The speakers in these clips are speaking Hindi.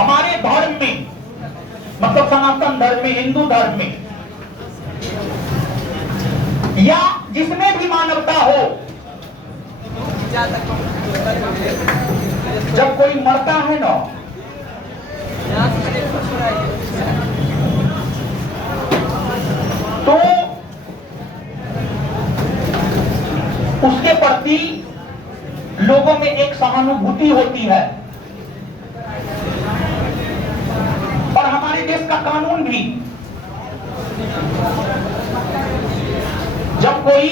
हमारे धर्म में, मतलब सनातन धर्म में, हिंदू धर्म में, या जिसमें भी मानवता हो, जब कोई मरता है ना, तो उसके प्रति लोगों में एक सहानुभूति होती है। और हमारे देश का कानून भी, जब कोई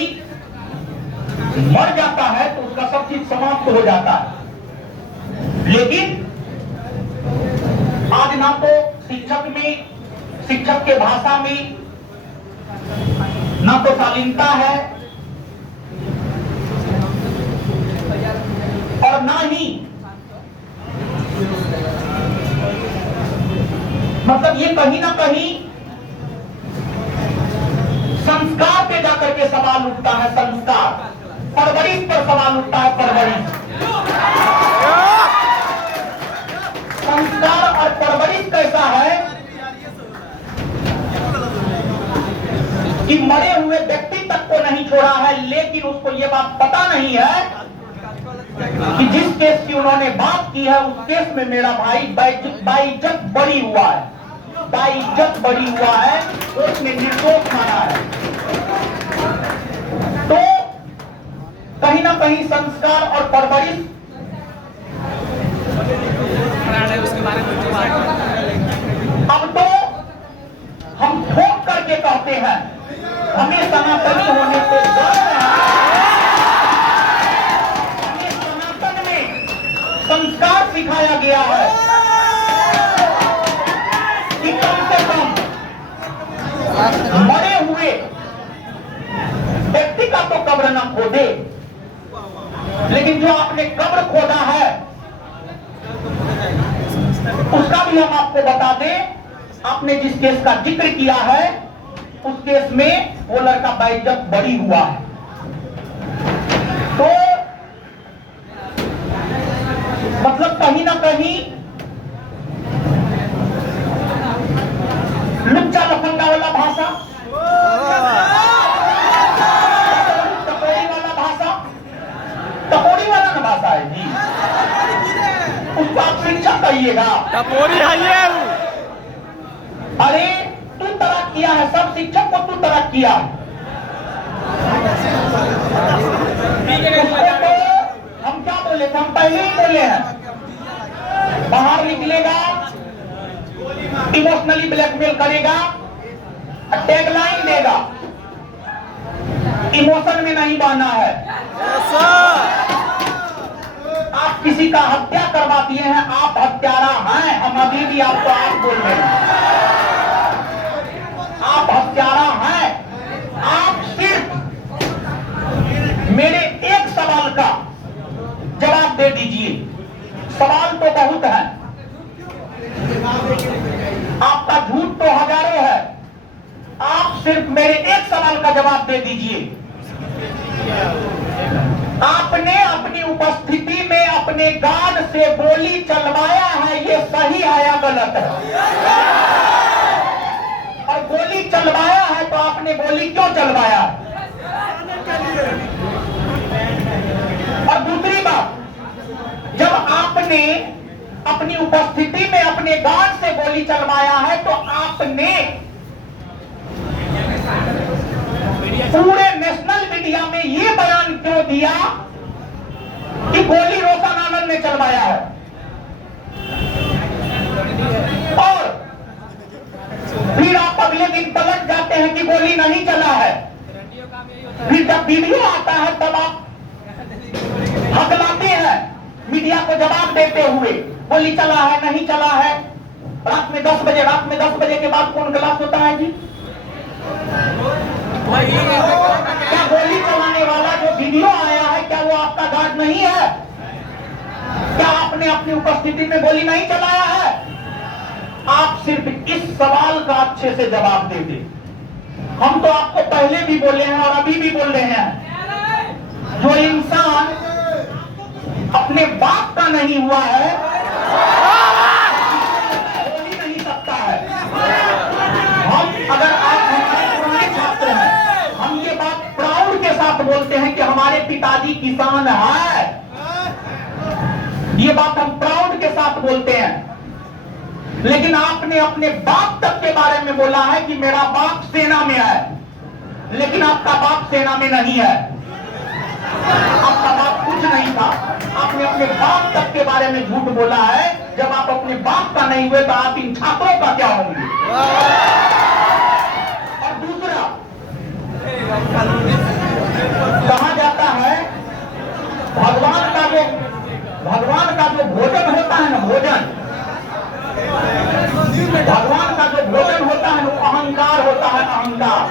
मर जाता है तो उसका सब चीज समाप्त हो जाता है। लेकिन आज ना तो शिक्षक के भाषा में ना तो शालीनता है, और ना ही मतलब ये कहीं ना कहीं संस्कार पे जाकर के सवाल उठता है। संस्कार, परवरिश पर सवाल उठता है। परवरिश, संस्कार और परवरिश कैसा है कि मरे हुए व्यक्ति तक को नहीं छोड़ा है, लेकिन उसको ये बात पता नहीं है कि जिस केस की उन्होंने बात की है उस केस में मेरा भाई बाइज्जत बरी हुआ है, बाइज्जत बरी हुआ है, उसने निर्दोष माना है। तो कहीं ना कहीं संस्कार और परवरिश, अब तो हम ठोक करके कहते हैं हमें सनातनी होने से गर्व है। हमें सनातन में संस्कार सिखाया गया है कि कम से कम मरे हुए व्यक्ति का तो कब्र न खोदे, लेकिन जो आपने कब्र खोदा है उसका भी हम आपको बता दें। आपने जिस केस का जिक्र किया है उस केस में वो लड़का बाइज्जत बरी हुआ है। तो मतलब कहीं ना कहीं लुच्चा लफंगा वाला भाषा, टपोरी वाला भाषा, टपोरी वाला ना भाषा है जी, उसको आप शिक्षक कहिएगा। टपोरी है ये। अरे तू तरक किया है, सब शिक्षक को तू तरक किया है। उसको तो हम क्या बोले थे, हम पहले ही बोले हैं, बाहर निकलेगा, इमोशनली ब्लैकमेल करेगा, टैगलाइन देगा, इमोशन में नहीं बहना है। आप किसी का हत्या करवा दिए हैं, आप हत्यारा हैं, हम अभी भी आपको आप बोल रहे हैं, आप हत्यारा हैं। आप सिर्फ मेरे एक सवाल का जवाब दे दीजिए। सवाल तो बहुत है, आपका झूठ तो हजारों है, आप सिर्फ मेरे एक सवाल का जवाब दे दीजिए। आपने अपनी उपस्थिति में अपने गार्ड से गोली चलवाया है, ये सही है या गलत है? और गोली चलवाया है तो आपने गोली क्यों चलवाया? और दूसरी बात, जब आपने अपनी उपस्थिति में अपने गार्ड से गोली चलवाया है तो आपने पूरे नेशनल मीडिया में ये बयान क्यों दिया कि गोली रोशन आनंद ने चलवाया है? और फिर आप अगले दिन पलट जाते हैं कि गोली नहीं चला है। फिर जब वीडियो आता है तब आप हकलाते हैं मीडिया को जवाब देते हुए, गोली चला है नहीं चला है। रात में 10 बजे के बाद कौन क्लास होता है जी? क्या गोली चलाने वाला जो वीडियो आया है क्या वो आपका गार्ड नहीं है? क्या आपने अपनी उपस्थिति में गोली नहीं चलाया है? आप सिर्फ इस सवाल का अच्छे से जवाब दे दे। हम तो आपको पहले भी बोले हैं और अभी भी बोल रहे हैं, जो इंसान अपने बाप का नहीं हुआ है हैं, लेकिन आपने अपने बाप तक के बारे में बोला है कि मेरा बाप सेना में है, लेकिन आपका बाप सेना में नहीं है, आपका बाप कुछ नहीं था। आपने अपने बाप तक के बारे में झूठ बोला है। जब आप अपने बाप का नहीं हुए तो आप इन छात्रों का क्या होंगे? और दूसरा, कहा जाता है भगवान का जो भोजन होता है ना, भगवान का जो भोजन होता है वो अहंकार होता है, अहंकार।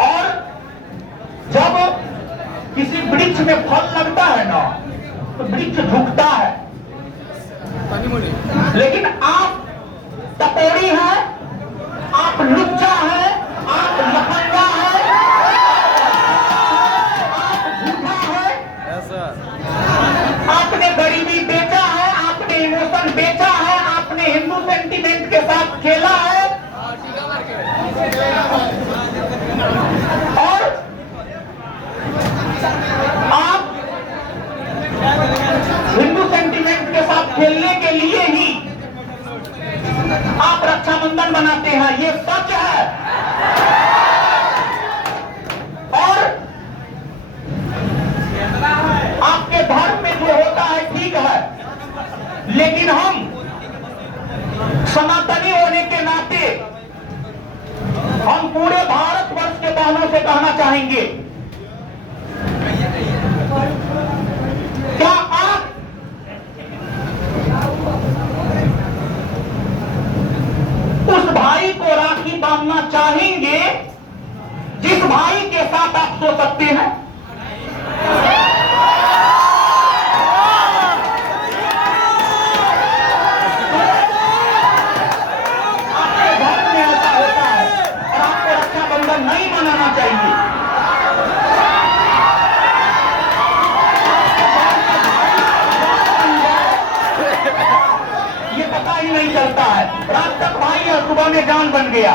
और जब किसी वृक्ष में फल लगता है ना तो वृक्ष झुकता है, लेकिन आप टपोरी हैं, आप लुच्चा हैं, आप लफंगा हैं, आप झूठा है, आपने गरीबी बेचा है, आपने इमोशन बेचा है, आपने हिंदू सेंटीमेंट के साथ खेला है। और आप हिंदू सेंटीमेंट के साथ खेलने के लिए ही आप रक्षाबंधन बनाते हैं, ये सच है। और आपके धर्म में जो होता है ठीक है, लेकिन हम सनातनी होने के नाते हम पूरे भारतवर्ष के बहनों से कहना चाहेंगे, क्या आप उस भाई को राखी बांधना चाहेंगे जिस भाई के साथ आप सो सकते हैं? आपके घर में ऐसा होता है और आपको रक्षाबंधन नहीं मनाना चाहिए। ये पता ही नहीं चलता है, रात तक भाई और सुबह में जान बन गया।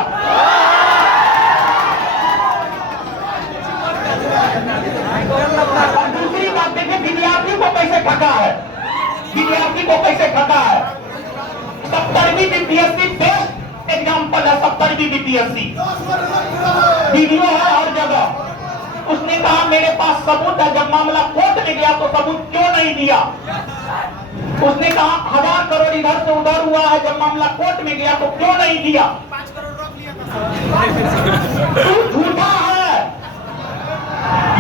और दूसरी बात देखिए, विद्यार्थी को कैसे ठगा है, विद्यार्थी को कैसे ठगा है। 70वीं बीपीएससी बेस्ट एग्जाम्पल है, 70वीं बीपीएससी वीडियो है हर जगह। उसने कहा मेरे पास सबूत है, जब मामला कोर्ट में गया तो सबूत क्यों नहीं दिया? उसने कहा 1000 करोड़ इधर से उधर हुआ है, जब मामला कोर्ट में गया तो क्यों नहीं दिया? 5 करोड़ रख लिया था। तू झूठा है,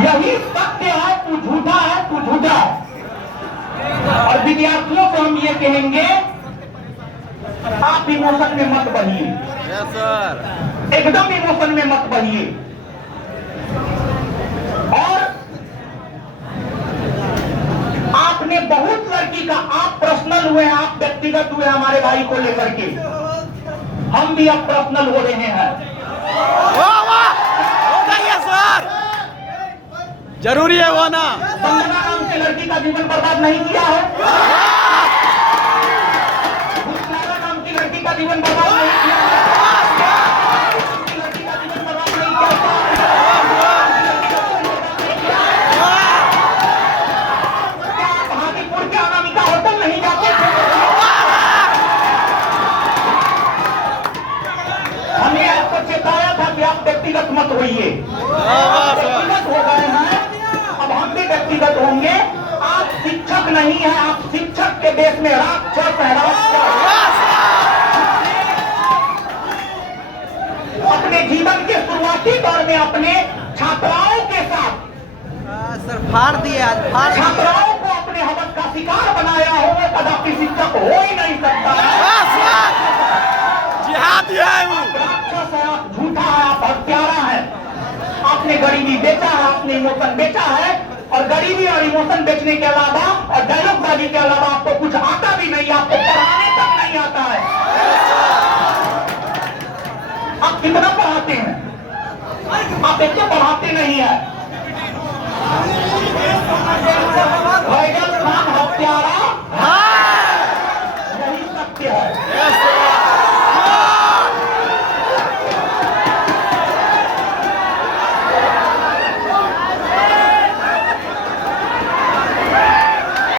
यही सत्य है, तू झूठा है, तू झूठा है। और विद्यार्थियों को हम ये कहेंगे, आप इमोशन में मत बनिए। Yes sir. एकदम इमोशन में मत बनिए। और आपने बहुत लड़की का, आप पर्सनल हुए, आप व्यक्तिगत हुए हमारे भाई को लेकर के, हम भी अब पर्सनल हो रहे हैं। वाह वाह, हो जाइए सर, जरूरी है वो ना। वंदना नाम की लड़की का जीवन बर्बाद नहीं किया है, भूतनारा नाम की लड़की का जीवन बर्बाद नहीं किया है, लड़की का जीवन बर्बाद नहीं किया हाजीपुर के अनामिका होटल नहीं जाते थे? हमने आपको चेताया था कि आप व्यक्तिगत मत होइए, आप व्यक्तिगत हो गए हैं, अब हम भी व्यक्तिगत होंगे। आप शिक्षक नहीं है, आप शिक्षक के देश में राक्षस है, राक्षस। अपने जीवन के शुरुआती दौर में अपने छात्राओं के साथ सर फाड़ दिए, आज फाड़ दिए। छात्राओं को अपने हवस का शिकार बनाया हो, वो कदापि शिक्षक हो ही नहीं सकता है। जिहादी है वो। आप राक्षस है, आप झूठा है, आप हत्यारा है। आपने गरीबी बेचा है, आपने इमोशन बेचा है, और गरीबी और इमोशन बेचने के अलावा और डायलॉगबाजी के अलावा आपको कुछ आता भी नहीं, आपको पढ़ाने तक नहीं आता है। आप कितना पढ़ाते हैं? आप इतने पढ़ाते नहीं है।